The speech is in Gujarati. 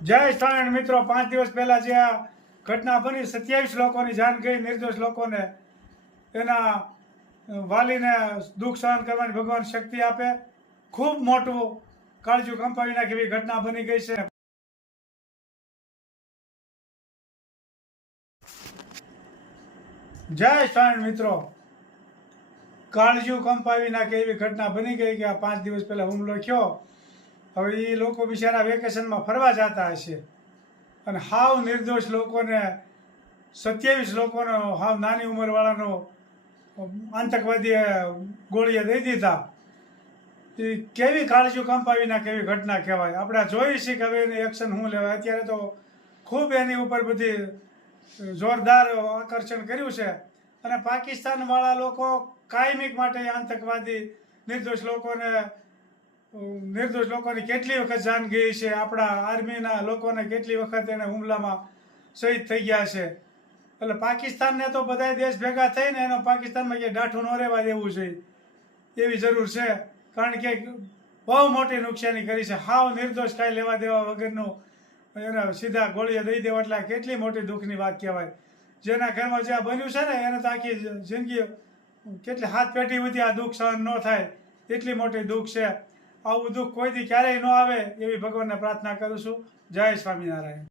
જય સ્વામિનારાયણ મિત્રો, 5 દિવસ પહેલા જે આ ઘટના બની, 27 લોકોની જાન ગઈ, નિર્દોષ લોકોને એના વાલીને દુઃખ સહન કરવાની ભગવાન શક્તિ આપે. ખૂબ મોટું કાળજું કંપાવી નાખે એવી ઘટના બની ગઈ છે. જય સ્વામિનારાયણ મિત્રો, કાળજું કંપાવી નાખે એવી ઘટના બની ગઈ કે આ 5 દિવસ પહેલા હુમલો થયો. હવે એ લોકો બિચારા વેકેશનમાં ફરવા જતા હશે અને હાવ નિર્દોષ લોકોને 27 લોકોનો હાવ નાની ઉંમરવાળાનો આતંકવાદીએ ગોળીએ દઈ દીધા. એ કેવી કાળજું કંપાવી નાખે એવી ઘટના કહેવાય. આપણે જોઈએ છીએ કે હવે એની એક્શન શું લેવાય. અત્યારે તો ખૂબ એની ઉપર બધી જોરદાર આકર્ષણ કર્યું છે અને પાકિસ્તાનવાળા લોકો કાયમિક માટે આતંકવાદી નિર્દોષ લોકોની કેટલી વખત જાન ગઈ છે. આપણા આર્મીના લોકોને કેટલી વખત એને હુમલામાં શહીદ થઈ ગયા છે. એટલે પાકિસ્તાનને તો બધા દેશ ભેગા થઈને એનો પાકિસ્તાનમાં ક્યાંય ડાઠું ન રહેવા દેવું જોઈએ એવી જરૂર છે. કારણ કે બહુ મોટી નુકસાની કરી છે. હાવ નિર્દોષ કાંઈ લેવા દેવા વગરનું એને સીધા ગોળીએ દઈ દેવા એટલે કેટલી મોટી દુઃખની વાત કહેવાય. જેના ઘરમાં જે આ બન્યું છે ને એને તો આખી જિંદગી કેટલી હાથ પેઢી સુધી આ દુઃખ સહન ન થાય એટલી મોટી દુઃખ છે. આવું દુઃખ કોઈ દી ક્યારેય ન આવે એવી ભગવાનને પ્રાર્થના કરું છું. જય સ્વામિનારાયણ.